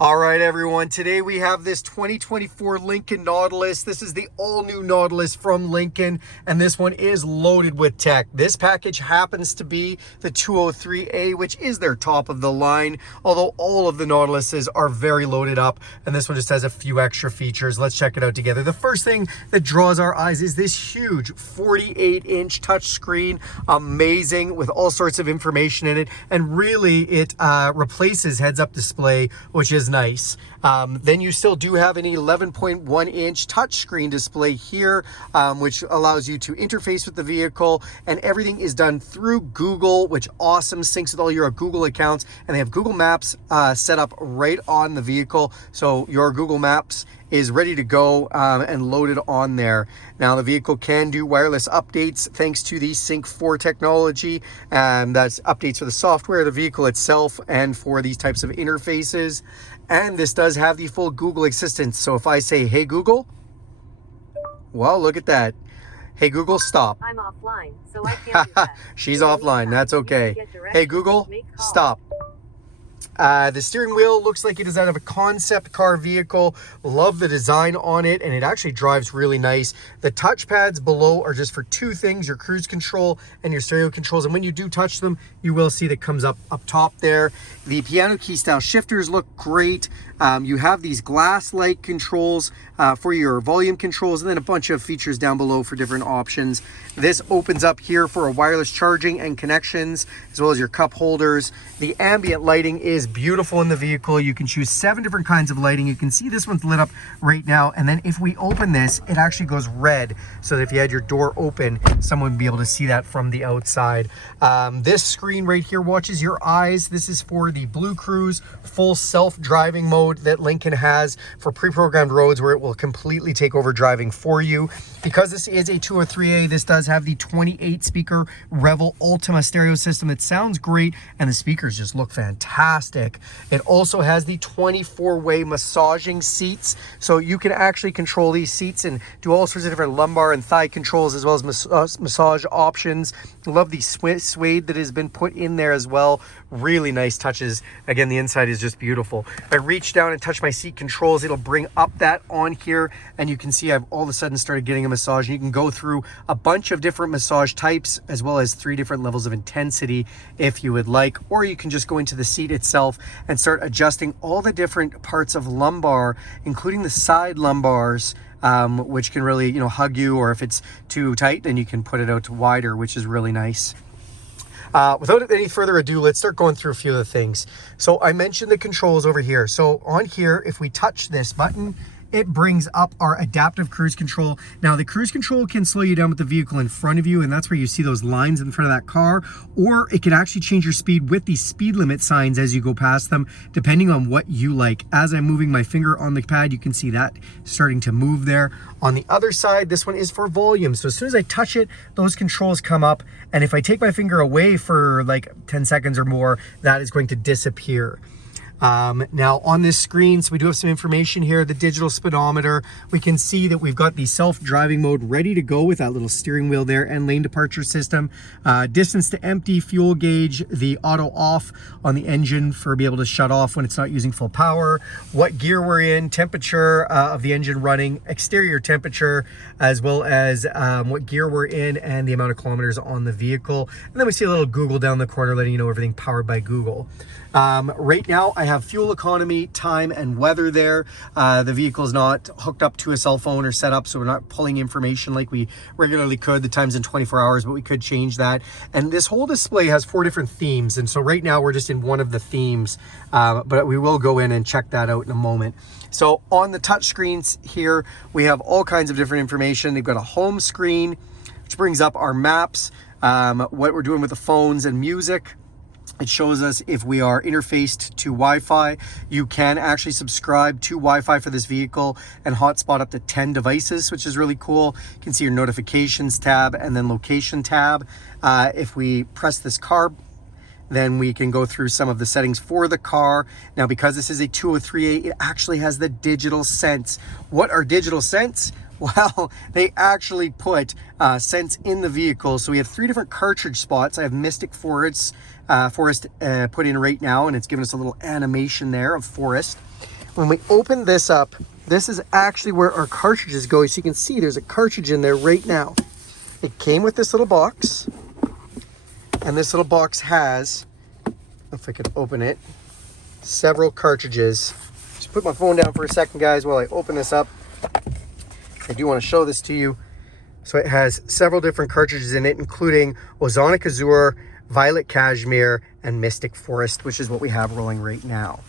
All right, everyone. Today we have this 2024 Lincoln Nautilus. This is the all-new Nautilus from Lincoln, and this one is loaded with tech. This package happens to be the 203A, which is their top of the line, although all of the Nautiluses are very loaded up, and this one just has a few extra features. Let's check it out together. The first thing that draws our eyes is this huge 48-inch touchscreen, amazing, with all sorts of information in it, and really it replaces heads-up display, which is nice. Then you still do have an 11.1-inch touchscreen display here, which allows you to interface with the vehicle, and everything is done through Google, which awesome, syncs with all your Google accounts, and they have Google Maps set up right on the vehicle, so your Google Maps is ready to go and loaded on there. Now the vehicle can do wireless updates thanks to the Sync 4 technology, and that's updates for the software, the vehicle itself, and for these types of interfaces. And this does have the full Google Assistant. So if I say, "Hey Google," well, look at that. "Hey Google, stop." I'm offline, so I can't do that. She's offline, that's okay. "Hey Google, stop." The steering wheel looks like it is out of a concept car vehicle. Love the design on it, and it actually drives really nice. The touchpads below are just for two things: your cruise control and your stereo controls. And when you do touch them, you will see that comes up top there. The piano key style shifters look great. You have these glass-like controls for your volume controls, and then a bunch of features down below for different options. This opens up here for a wireless charging and connections, as well as your cup holders. The ambient lighting is beautiful in the vehicle. You can choose 7 different kinds of lighting. You can see this one's lit up right now, and then if we open this, it actually goes red, so that if you had your door open, someone would be able to see that from the outside. This screen right here watches your eyes. This is for the Blue Cruise full self-driving mode that Lincoln has for pre-programmed roads, where it will completely take over driving for you. Because this is a 203A, this does have the 28 speaker Revel Ultima stereo system that sounds great, and the speakers just look fantastic. It also has the 24-way massaging seats, so you can actually control these seats and do all sorts of different lumbar and thigh controls, as well as massage options. Love the suede that has been put in there as well. Really nice touches. Again, the inside is just beautiful. If I reach down and touch my seat controls, it'll bring up that on here, and you can see I've all of a sudden started getting a massage. And you can go through a bunch of different massage types, as well as 3 different levels of intensity if you would like, or you can just go into the seat itself and start adjusting all the different parts of lumbar, including the side lumbars, which can really, hug you, or if it's too tight, then you can put it out to wider, which is really nice. Without any further ado, let's start going through a few of the things. So I mentioned the controls over here. So on here, if we touch this button, it brings up our adaptive cruise control. Now the cruise control can slow you down with the vehicle in front of you, and that's where you see those lines in front of that car, or it can actually change your speed with the speed limit signs as you go past them, depending on what you like. As I'm moving my finger on the pad, you can see that starting to move there. On the other side, this one is for volume. So as soon as I touch it, those controls come up, and if I take my finger away for like 10 seconds or more, that is going to disappear. Now on this screen, so we do have some information here, the digital speedometer. We can see that we've got the self-driving mode ready to go with that little steering wheel there, and lane departure system, distance to empty, fuel gauge, the auto off on the engine for be able to shut off when it's not using full power, what gear we're in, temperature of the engine running, exterior temperature, as well as what gear we're in and the amount of kilometers on the vehicle. And then we see a little Google down the corner letting you know everything powered by Google. Right now I have fuel economy, time, and weather there. The vehicle is not hooked up to a cell phone or set up, so we're not pulling information like we regularly could. The time's in 24 hours, but we could change that. And this whole display has 4 different themes, and so right now we're just in one of the themes, but we will go in and check that out in a moment. So on the touch screens here, we have all kinds of different information. They've got a home screen, which brings up our maps, what we're doing with the phones and music. It shows us if we are interfaced to Wi-Fi. You can actually subscribe to Wi-Fi for this vehicle and hotspot up to 10 devices, which is really cool. You can see your notifications tab and then location tab. If we press this car, then we can go through some of the settings for the car. Now, because this is a 203A, it actually has the digital sense. What are digital sense? Well, they actually put scents in the vehicle. So we have 3 different cartridge spots. I have Mystic Forest put in right now, and it's giving us a little animation there of forest. When we open this up, this is actually where our cartridges go. So you can see there's a cartridge in there right now. It came with this little box, and this little box has, if I could open it, several cartridges. Just put my phone down for a second, guys, while I open this up. I do want to show this to you. So it has several different cartridges in it, including Ozonic Azure, Violet Cashmere, and Mystic Forest, which is what we have rolling right now.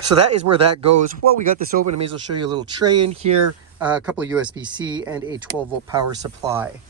So that is where that goes. Well, we got this open. I may as well show you a little tray in here, a couple of USB-C, and a 12-volt power supply.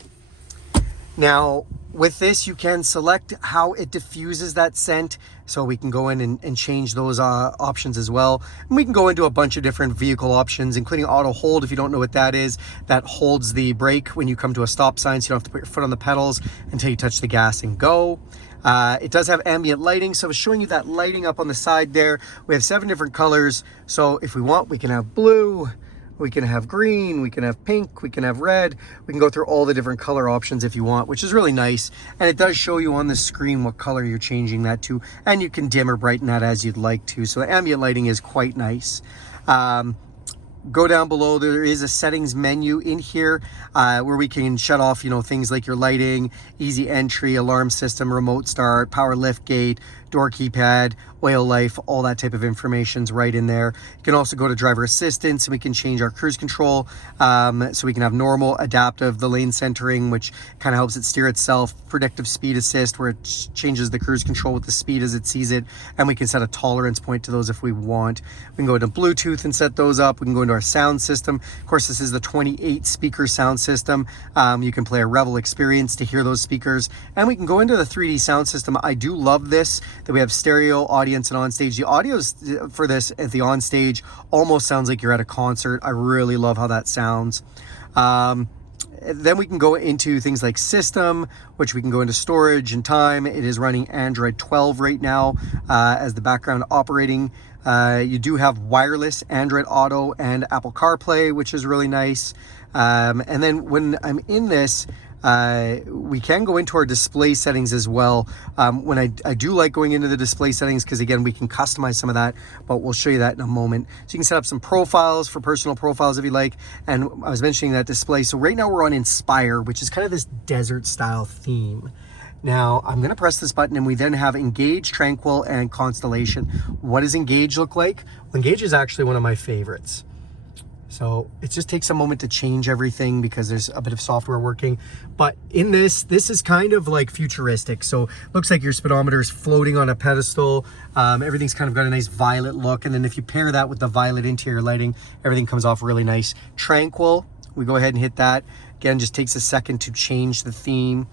Now, with this, you can select how it diffuses that scent. So we can go in and change those options as well. And we can go into a bunch of different vehicle options, including auto hold. If you don't know what that is, that holds the brake when you come to a stop sign, so you don't have to put your foot on the pedals until you touch the gas and go. It does have ambient lighting, so I was showing you that lighting up on the side there. We have 7 different colors, so if we want, we can have blue, we can have green, we can have pink, we can have red. We can go through all the different color options if you want, which is really nice. And it does show you on the screen what color you're changing that to, and you can dim or brighten that as you'd like to. So ambient lighting is quite nice. Go down below, there is a settings menu in here where we can shut off, things like your lighting, easy entry, alarm system, remote start, power lift gate, door keypad, oil life, all that type of information's right in there. You can also go to driver assistance, and we can change our cruise control. So we can have normal, adaptive, the lane centering, which kind of helps it steer itself, predictive speed assist, where it changes the cruise control with the speed as it sees it, and we can set a tolerance point to those if we want. We can go into Bluetooth and set those up. We can go into our sound system. Of course, this is the 28 speaker sound system. You can play a Revel experience to hear those speakers, and we can go into the 3D sound system. I do love this, that we have stereo, audience, and onstage. The audios for this at the onstage almost sounds like you're at a concert. I really love how that sounds. Then we can go into things like system, which we can go into storage and time. It is running Android 12 right now as the background operating. You do have wireless Android Auto and Apple CarPlay, which is really nice. And then when I'm in this, we can go into our display settings as well. When I do like going into the display settings, because again, we can customize some of that, but we'll show you that in a moment. So you can set up some profiles for personal profiles if you like. And I was mentioning that display. So right now we're on Inspire, which is kind of this desert style theme. Now I'm going to press this button, and we then have Engage, Tranquil, and Constellation. What does Engage look like? Well, Engage is actually one of my favorites. So it just takes a moment to change everything because there's a bit of software working. But in this is kind of like futuristic. So it looks like your speedometer is floating on a pedestal. Everything's kind of got a nice violet look. And then if you pair that with the violet interior lighting, everything comes off really nice. Tranquil, we go ahead and hit that. Again, just takes a second to change the theme.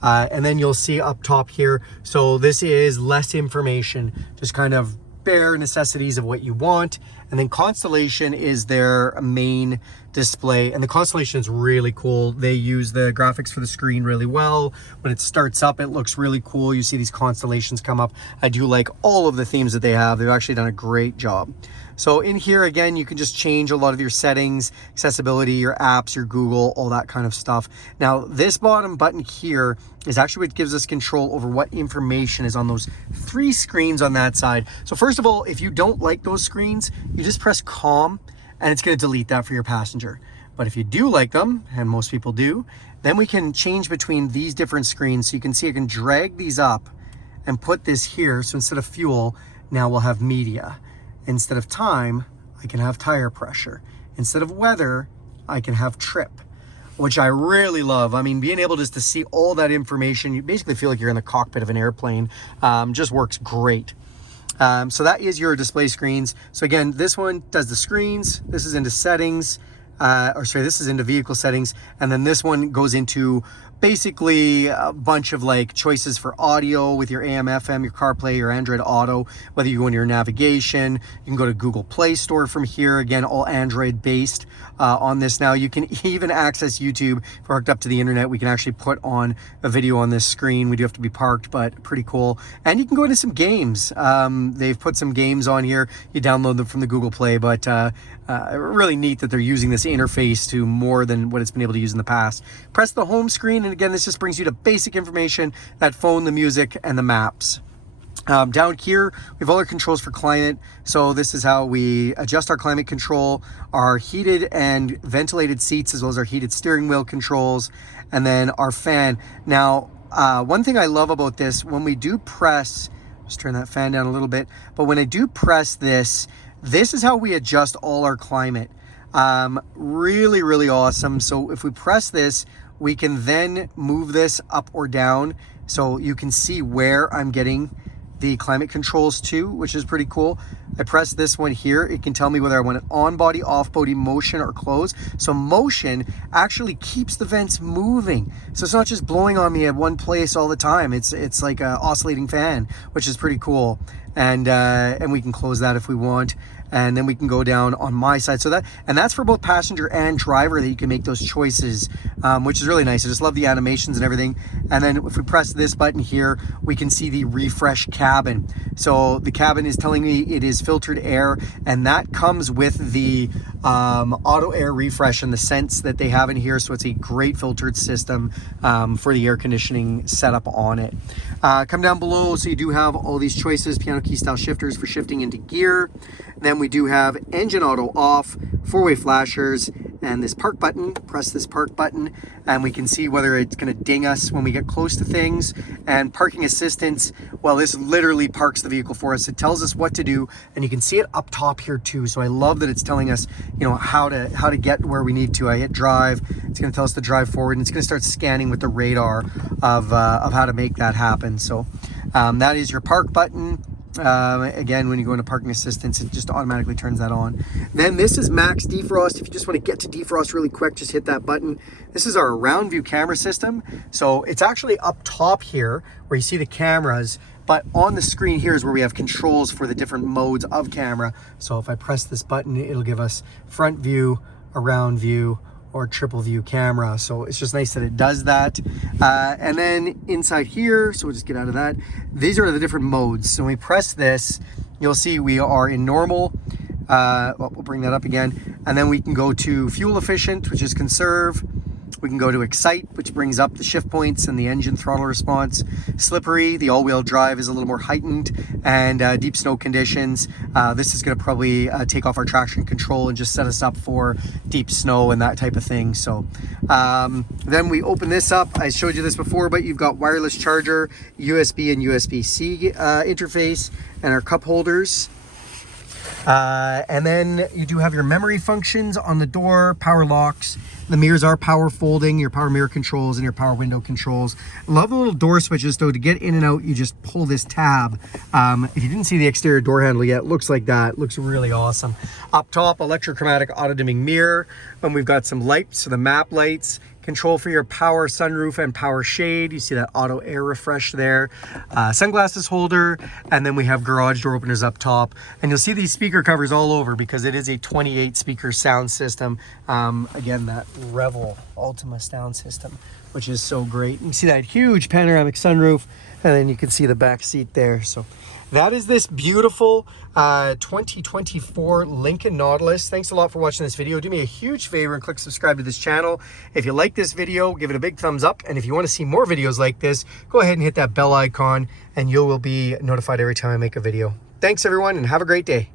And then you'll see up top here. So this is less information, just kind of bare necessities of what you want. And then Constellation is their main display, and the Constellation is really cool. They use the graphics for the screen really well. When it starts up, it looks really cool. You see these constellations come up. I do like all of the themes that they have. They've actually done a great job. So in here, again, you can just change a lot of your settings, accessibility, your apps, your Google, all that kind of stuff. Now, this bottom button here is actually what gives us control over what information is on those 3 screens on that side. So first of all, if you don't like those screens, you just press COM, and it's going to delete that for your passenger. But if you do like them, and most people do, then we can change between these different screens. So you can see I can drag these up and put this here. So instead of fuel, now we'll have media. Instead of time, I can have tire pressure. Instead of weather, I can have trip, which I really love. I mean, being able just to see all that information, you basically feel like you're in the cockpit of an airplane, just works great. So that is your display screens. So again, this one does the screens. This is into settings. This is into vehicle settings. And then this one goes into basically a bunch of like choices for audio with your AM, FM, your CarPlay, your Android Auto, whether you go into your navigation. You can go to Google Play Store from here. Again, all Android based on this now. You can even access YouTube. If we're hooked up to the internet, we can actually put on a video on this screen. We do have to be parked, but pretty cool. And you can go into some games. They've put some games on here. You download them from the Google Play, but really neat that they're using this interface to more than what it's been able to use in the past. Press the home screen, and again, this just brings you to basic information, that phone, the music, and the maps. Down here, we have all our controls for climate. So this is how we adjust our climate control, our heated and ventilated seats, as well as our heated steering wheel controls, and then our fan. Now, one thing I love about this, when we do press, just turn that fan down a little bit, but when I do press this, this is how we adjust all our climate. Really, really awesome. So if we press this, we can then move this up or down. So you can see where I'm getting the climate controls to, which is pretty cool. I press this one here. It can tell me whether I want it on body, off body, motion, or close. So motion actually keeps the vents moving. So it's not just blowing on me at one place all the time. It's like an oscillating fan, which is pretty cool. And we can close that if we want. And then we can go down on my side. So that's for both passenger and driver, that you can make those choices, which is really nice. I just love the animations and everything. And then if we press this button here, we can see the refresh cabin. So the cabin is telling me it is filtered air, and that comes with the auto air refresh and the scents that they have in here. So it's a great filtered system for the air conditioning setup on it. Come down below, so you do have all these choices, piano key style shifters for shifting into gear. Then we do have engine auto off, four-way flashers, and this park button. Press this park button and we can see whether it's going to ding us when we get close to things. And parking assistance, well, this literally parks the vehicle for us. It tells us what to do, and you can see it up top here too. So I love that it's telling us, you know, how to get where we need to. I hit drive, it's going to tell us to drive forward, and it's going to start scanning with the radar of how to make that happen. So that is your park button. Again, when you go into parking assistance, it just automatically turns that on. Then this is max defrost. If you just want to get to defrost really quick, just hit that button. This is our round view camera system. So it's actually up top here where you see the cameras, but on the screen here is where we have controls for the different modes of camera. So if I press this button, it'll give us front view, around view, or triple view camera. So it's just nice that it does that. And then inside here, so we'll just get out of that. These are the different modes. So when we press this, you'll see we are in normal. Well, we'll bring that up again. And then we can go to fuel efficient, which is conserve. We can go to excite, which brings up the shift points and the engine throttle response. Slippery, the all-wheel drive is a little more heightened. And deep snow conditions, this is going to probably take off our traction control and just set us up for deep snow and that type of thing. So then we open this up. I showed you this before, but you've got wireless charger, USB and USB-C interface, and our cup holders. And then you do have your memory functions on the door, power locks. The mirrors are power folding, your power mirror controls and your power window controls. Love the little door switches though. To get in and out, you just pull this tab. If you didn't see the exterior door handle yet, it looks like that. It looks really awesome. Up top, electrochromatic auto dimming mirror. And we've got some lights, so the map lights. Control for your power sunroof and power shade. You see that auto air refresh there. Sunglasses holder, and then we have garage door openers up top. And you'll see these speaker covers all over because it is a 28 speaker sound system. Again, that Revel Ultima sound system, which is so great. You can see that huge panoramic sunroof, and then you can see the back seat there. So that is this beautiful 2024 Lincoln Nautilus. Thanks a lot for watching this video. Do me a huge favor and click subscribe to this channel. If you like this video, give it a big thumbs up. And if you want to see more videos like this, go ahead and hit that bell icon and you will be notified every time I make a video. Thanks everyone, and have a great day.